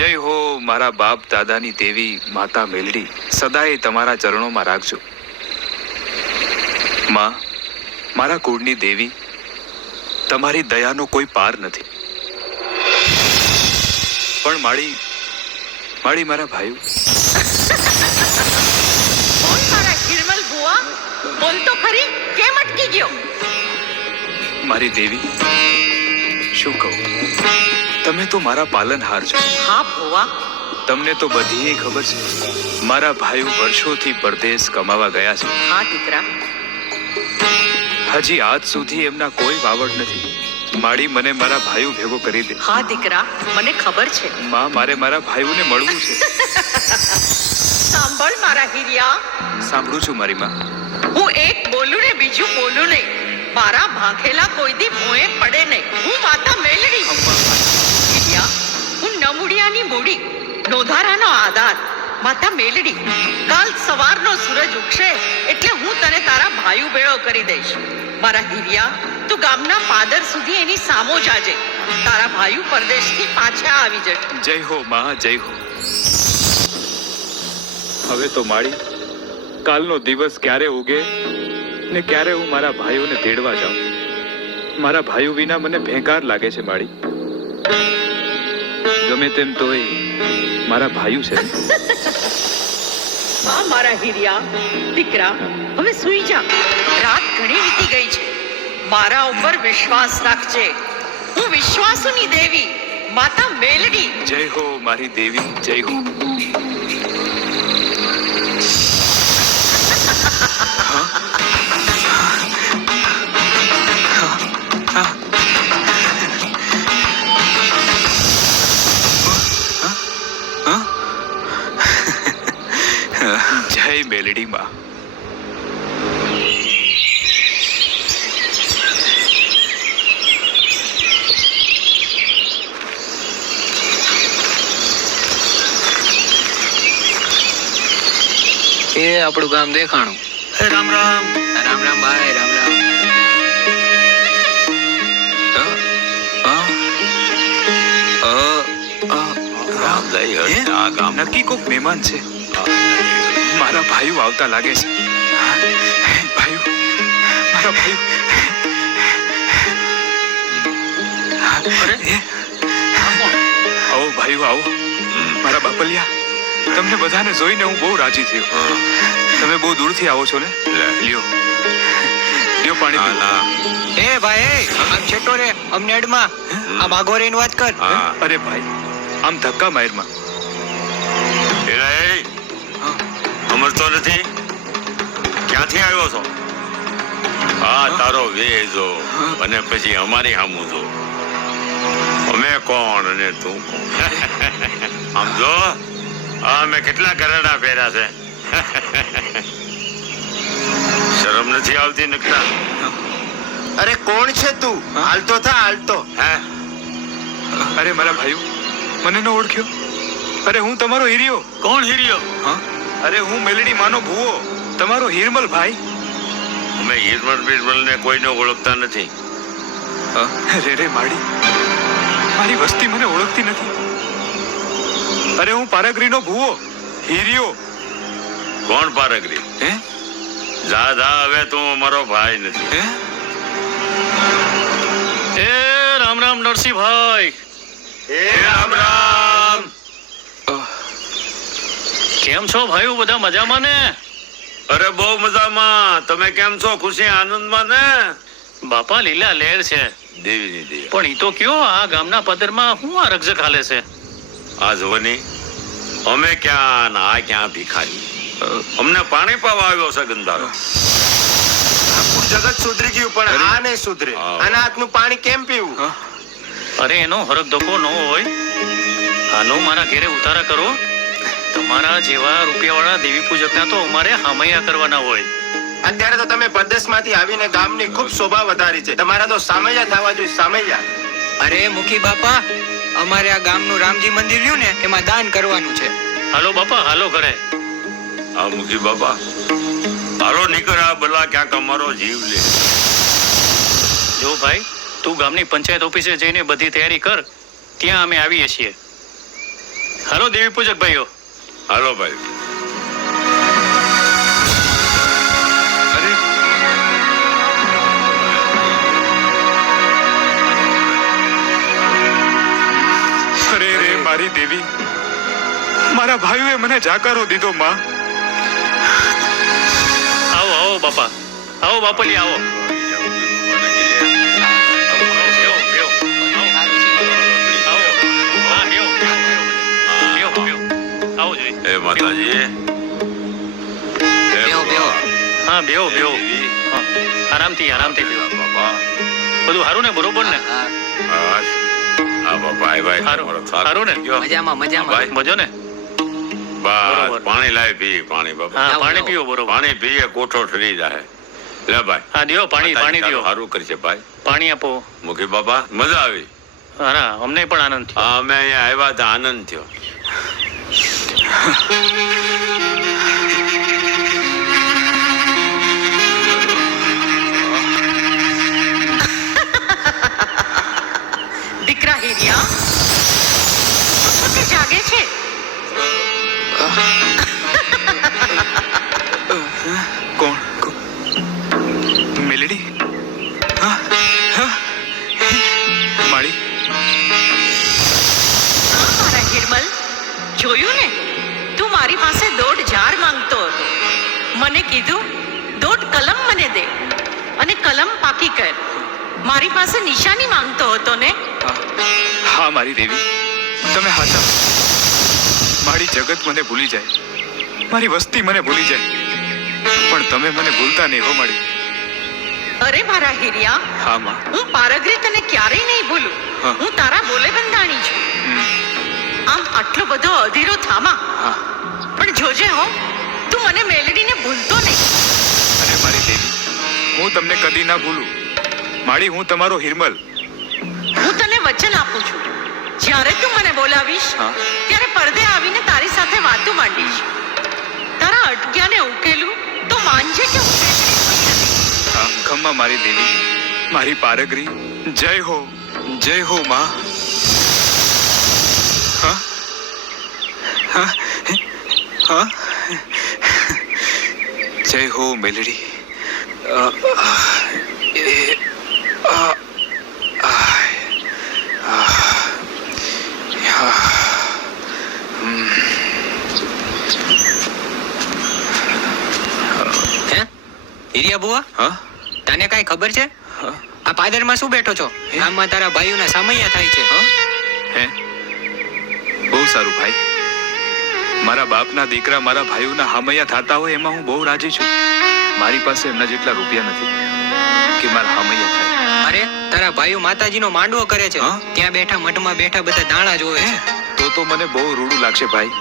જય હો મારા બાપ દાદાની દેવી માતા મેલડી, સદાય તમારા ચરણોમાં રાખજો. માં, મારા કુળની દેવી, તમારી દયાનો કોઈ પાર નથી. પણ માળી મારા ભાઈઓ. કોણ મારા હિરમલ બુઆ? બોલ તો ખરી, કેમ અટકી ગયો? મારી દેવી, શું કહું, તમે તો મારા પાલનહાર છો. હા બુઆ, તમને તો બધી ખબર છે. મારા ભાઈઓ વર્ષોથી પરદેશ કમાવા ગયા છે. હા દીકરા, હજી આજ સુધી એમના કોઈ વાવડ નથી. માડી મને મારા ભાઈઓ ભેગો કરી દે. હા દીકરા, મને ખબર છે. માં, મારે મારા ભાઈઓને મળવું છે. સાંભળ મારા હિરિયા, સાંભળું છું મારી માં. હું એક બોલું ને બીજું બોલું નહીં. મારા ભાંખેલા કોઈ દી ભોંય પડે નહીં. હું માતા મેલડી. હિરિયા, હું નમુડિયાની મૂડી, નોધારાનો આધાર, માતા મેલડી. કાલ સવારનો સૂરજ ઉગશે એટલે હું તને તારા ભાઈઓ ભેળો કરી દઈશ. મારા હિરિયા, તું ગામના પાદર સુધી એની સામો જાજે. તારા ભાઈઓ પરદેશથી પાછા આવી જશે. જય હો માં, જય હો. હવે તો માળી, કાલનો દિવસ ક્યારે ઉગે ને ક્યારે હું મારા ભાઈઓને તેડવા જાઉં. મારા ભાઈઓ વિના મને ભેંકાર લાગે છે માળી. ગમે તેમ તો એ મારા ભાઈઓ છે. હા મારા હિરિયા, દીકરા હવે સૂઈ જા. રાત ઘણી વીતી ગઈ છે. મારા ઉપર વિશ્વાસ રાખજે. હું વિશ્વાસુની દેવી માતા મેલડી. જય હો મારી દેવી, જય હો. જય મેલડી માં. એ આપણું ગામ દેખાણું. રામ રામ. રામ રામ ભાઈ, રામ રામ. નક્કી કોક મહેમાન છે. મારા ભાઈઓ આવતા લાગે છે. ભાઈઓ, મારા ભાઈઓ. આવો ભાઈઓ, આવો. મારા બાપલિયા, તમને બધાને જોઈને હું બહુ રાજી થયો. તમે બહુ દૂરથી આવો છો ને? લ્યો પાણી પીવો. એ ભાઈ, આમ છેટો રે, અમને અડમાં. આમ આગો રહીને વાત કર. અરે ભાઈ, આમ ધક્કા મારમાં. સમજતો નથી? ક્યાંથી આવ્યો છો? હા, તારો વેજો અને પછી અમારી સામું જો. અમે કોણ અને તું કોણ? આમ જો, અમે કેટલા ઘરેણા પહેર્યા છે. શરમ નથી આવતી નકટા? અરે કોણ છે તું? હાલતો થા, હાલતો. હે? અરે મારા ભાઈઓ, મને ન ઓળખ્યો? અરે હું તમારો હિરિયો. કોણ હિરિયો? હા, અરે હું મેલડી માનો ભૂવો, તમારો હિરમલ ભાઈ. અમે હિરમલ ને કોઈને ઓળખતા નથી. રે માડી, મારી વસ્તી મને ઓળખતી નથી. અરે હું પારગરીનો ભૂવો, હિરિયો. કોણ પારગરી? હે? જા હવે તું અમારો ભાઈ નથી. હે? એ રામ રામ નરસિંહભાઈ. રામ રામ. કેમ છો ભાઈઓ, બધા મજામાં ને? અરે બહુ મજામાં. તમે કેમ છો? ખુશી આનંદમાં ને? બાપા લીલા લહેર છે. દેવીની દેવી. પણ ઈ તો કયો, આ ગામના પદરમાં હું આ રકઝક હાલે છે? આ જોની, અમે ક્યાં ને આ ક્યાં ભિખારી. અમને પાણી પાવા આવ્યો છે ગંધારો. આખું જગત સુધરી ગયું પણ આ નહીં સુધરે. આના હાથનું પાણી કેમ પીવું? અરે એનો હરક ધક્કો ન હોય. આનો મારા ઘેરે ઉતારા કરો. તમારા જેવા રૂપિયાવાળા દેવી પૂજકના તો અમારે હામૈયા કરવાના હોય. અત્યારે તો તમે પરદેશમાંથી આવીને ગામની ખૂબ શોભા વધારી છે. તમારા તો સામૈયા થવા જોઈએ, સામૈયા. અરે મુખી બાપા, અમારે આ ગામનું રામજી મંદિર રહ્યું ને, એમાં દાન કરવાનું છે. હાલો બાપા, હાલો ઘરે. આ મુખી બાપા, હારો નીકળ, આ બલા ક્યાંક અમારો જીવ લે. જો ભાઈ, તું ગામની પંચાયત ઓફિસે જઈને બધી તૈયારી કર. ત્યાં અમે આવીએ છીએ. હાલો દેવી પૂજક ભાઈઓ. હાલો ભાઈ. અરે અરે રે મારી દેવી, મારા ભાઈઓએ મને જાકારો દીધો માં. આવો આવો બાપા, આવો બાપલી આવો. બેહો, બેહો. આવો. હા, બેહો, બેહો, બેહો. બેહો, બેહો. આવો જોઈ. એ માતાજી. બેહો, બેહો. હા, બેહો, બેહો. દેવી. હા, આરામથી આરામથી બેહો. બાપા. બધું સારું ને, બરોબર ને? હા બાપા, એ ભાઈ સારું, તમારો થાક સારું ને? ગયો. મજામાં મજામાં. ભાઈ. મજો ને? બસ બરોબર. પાણી લાવી પી પાણી બાપા. હા, આવો, પાણી આવો. પીવો, બરોબર. પાણી પીએ કોઠો ઠરી જાય. લે ભાઈ. હા, દિયો પાણી, પાણી દિયો. સારું કરશે ભાઈ. પાણી આપો. મુખી બાપા મજા આવી. હા, અમને પણ આનંદ થયો. હા, અમે અહીંયા આવ્યા હતા, આનંદ થયો. દીકરા હિરિયા, તું જાગે છે? કોણ? મેલડી? હા હા માળી. હા મારા હિરમલ, જોયું ને, તું મારી પાસે દોઢ ઝાડ માંગતો હતો. મને કીધું દોઢ કલમ મને દે અને કલમ પાકી કર. મારી પાસે નિશાની માંગતો હતો ને. હા મારી દેવી, તમે હાચા. મારી જગત મને ભૂલી જાય, મારી વસ્તી મને ભૂલી જાય, પણ તમે મને ભૂલતા નહીં હો માળી. અરે મારા હિરિયા, હા માં. હું પારગરી તને ક્યારેય નહીં ભૂલું. હા. હું તારા બોલે બંધાણી છું. આમ આટલો બધો અધીરો થામા, હા. પણ જોજે હો, તું મને મેલડીને ભૂલતો નહીં. અરે મારી દેવી, હું તમને કદી ના ભૂલું. માળી, હું તમારો હિરમલ. હું તને વચન આપું છું, જ્યારે તું મને બોલાવીશ હા. ત્યારે પડદે આવીને તારી સાથે વાતો માંડીશ. તારા અટક્યાને ઉકેલું તો માનજે કે હું મેલડી કોઈ નથી. હા, ખમ્મા મારી દેવી, મારી પારગરી. જય હો, જય હો માં. હા હા હા જય હો મેલડી. હે હિરિયા બુઆ, હા તને કાંઈ ખબર છે? હા આ પાદરમાં શું બેઠો છો? ગામમાં તારા ભાઈઓના સામૈયા થાય છે. હે, બહુ સારું ભાઈ. મારા બાપના દીકરા મારા ભાઈઓના હામૈયા થતા હોય એમાં હું બહુ રાજી છું. મારી પાસે એમના જેટલા રૂપિયા નથી કે મારા હામૈયા થાય. અરે તારા ભાઈઓ માતાજીનો માંડવો કરે છે. હા? ત્યાં બેઠા મઠમાં બેઠા બધા દાણા જોવે છે. તો મને બહુ રૂડું લાગશે ભાઈ.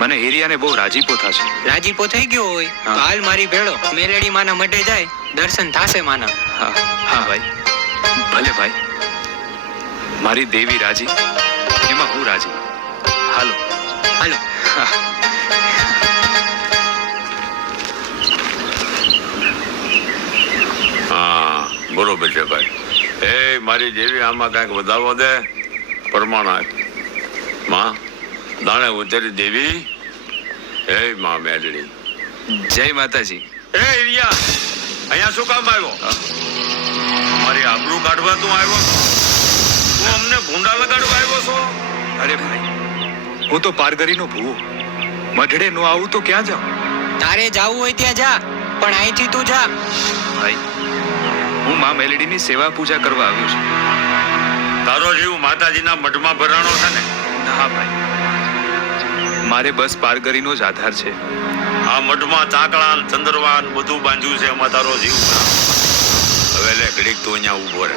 મને હિરિયાને બહુ રાજીપો થશે. રાજીપો થઈ ગયો હોય તો હા. હાલ મારી ભેળો મેલેડી માના મઢે જાય, દર્શન થાશે માના. હા હા ભાઈ, ભલે ભાઈ. મારી દેવી રાજી, એમાં હું રાજી. હાલો. હાલો. હા. હા બરોબર છે ભાઈ. એ મારી દેવી આમાં કાંઈક વધાવો દે, પ્રમાણ આપ. માં દાણે ઉતરી દેવી. એ માં મેલડી. જય માતાજી. એ રિયા, અહીંયા શું કામ આવ્યો? મારી આબરૂ કાઢવા તું આવ્યો છો? તું અમને ભૂંડા લગાડવા આવ્યો છો? અરે ભાઈ, હું તો પારગરીનો ભૂવો. મઢડે નો આવું તો ક્યાં જાઉં? તારે જાવું હોય ત્યાં જા, પણ અહીંથી તું જા. ભાઈ, હું માં મેલડીની સેવા પૂજા કરવા આવ્યો છું. તારો જીવ માતાજીના મઢમાં ભરાણો છે ને? હા ભાઈ, મારે બસ પારગરીનો જ આધાર છે. આ મઢમાં ચાકડા ને ચંદ્રવાન બધું બાંધ્યું છે, એમાં તારો જીવ ભરાણો. હવે લે ઘડીક તું અહીંયા ઊભો રહે.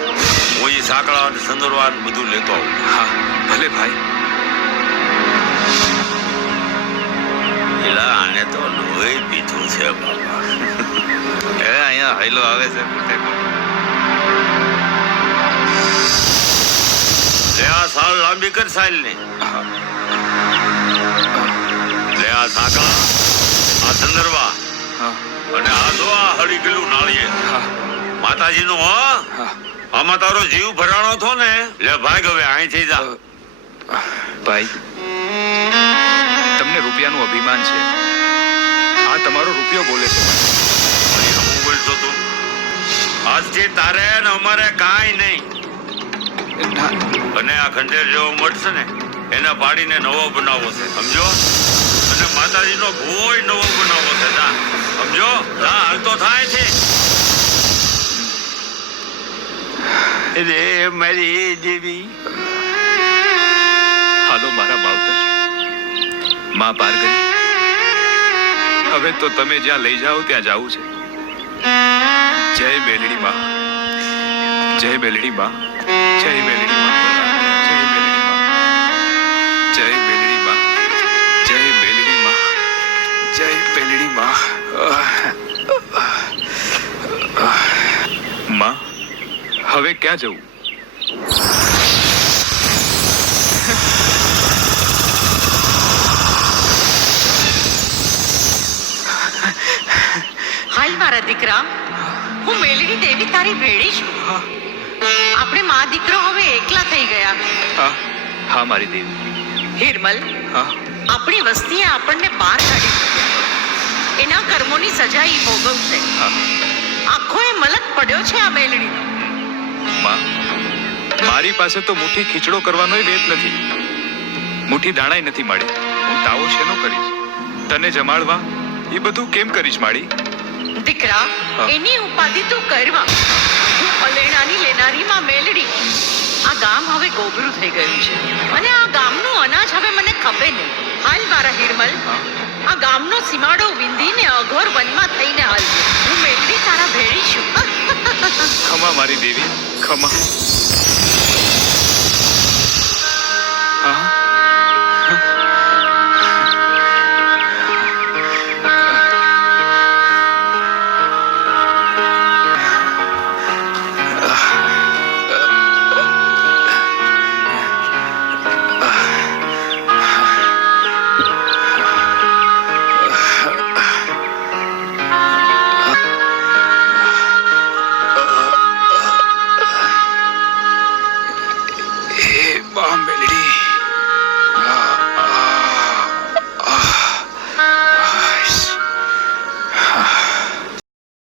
હું એ સાંકળા ને ચંદ્રવાન બધું લેતો આવું. હા ભલે ભાઈ. એલા આને તો લોહી પીધું છે બાપા. એ અહીંયા હાઈલો આવે છે. લે આ સાલ લાંબી કર સાલ ને. હા. લે આ સાંકળા, આ ચંદ્રવા હા અને આ જો આ હળી ગયેલું નાળિયેર હા માતાજીનું. હા હા. આમાં તારો જીવ ભરાણો થો ને. લે ભાગ હવે અહીંથી જા. ભાઈ, તમને રૂપિયાનું અભિમાન છે. આ તમારો રૂપિયો બોલે છે. અને હું બોલતો તું આજથી તારે ને અમારે કાંઈ નહીં. અને આ ખંડેર જેવો મઠ છે ને એને પાડીને નવો બનાવવો છે, સમજો? અને માતાજીનો ભોય નવો બનાવવો છે. ના સમજો? ના હાલ તો થાય છે. રે મારી દેવી. હાલો મારા માવતર, માં પાર કરી. હવે તો તમે જ્યાં લઈ જાઓ ત્યાં જાવું છે. જય બેલડી માં, જય બેલડી માં, જય બેલડી માં, જય બેલડી માં, જય બેલડી માં, જય બેલડી માં, જય બેલડી માં. માં, હવે ક્યાં જવું? હાલ મારા દીકરા, હું મેલડી દેવી તારી ભેળી છું. આપણે મા દીકરો હવે એકલા થઈ ગયા. હા હા મારી દેવી. હિરમલ, હા આપણી વસ્તીએ આપણને બહાર કાઢી મૂક્યા. એના કર્મોની સજા ઈ ભોગવશે. હા આખો એ મલક પડ્યો છે આ મેલડીનો. માં, મારી પાસે તો મુઠ્ઠી ખીચડો કરવાનોય વેત નથી. મુઠ્ઠી દાણાય નથી મળી. હું તાવો શેનો કરીશ? તને જમાડવા એ બધું કેમ કરીશ માડી? દીકરા, હા. એની ઉપાધિ તું કરવા. હું અલેણાની લેનારીમાં મેલડી. આ ગામ હવે ગોબરું થઈ ગયું છે અને આ ગામનું અનાજ હવે મને ખપે નહીં. હાલ મારા હિરમલ, હા. આ ગામનો સીમાડો વિંધીને અઘોર વનમાં થઈને હાલ. હું મેલડી તારા ભેળી છું. ખમા મારી દેવી, ખમા. હા એ બા મેલડી.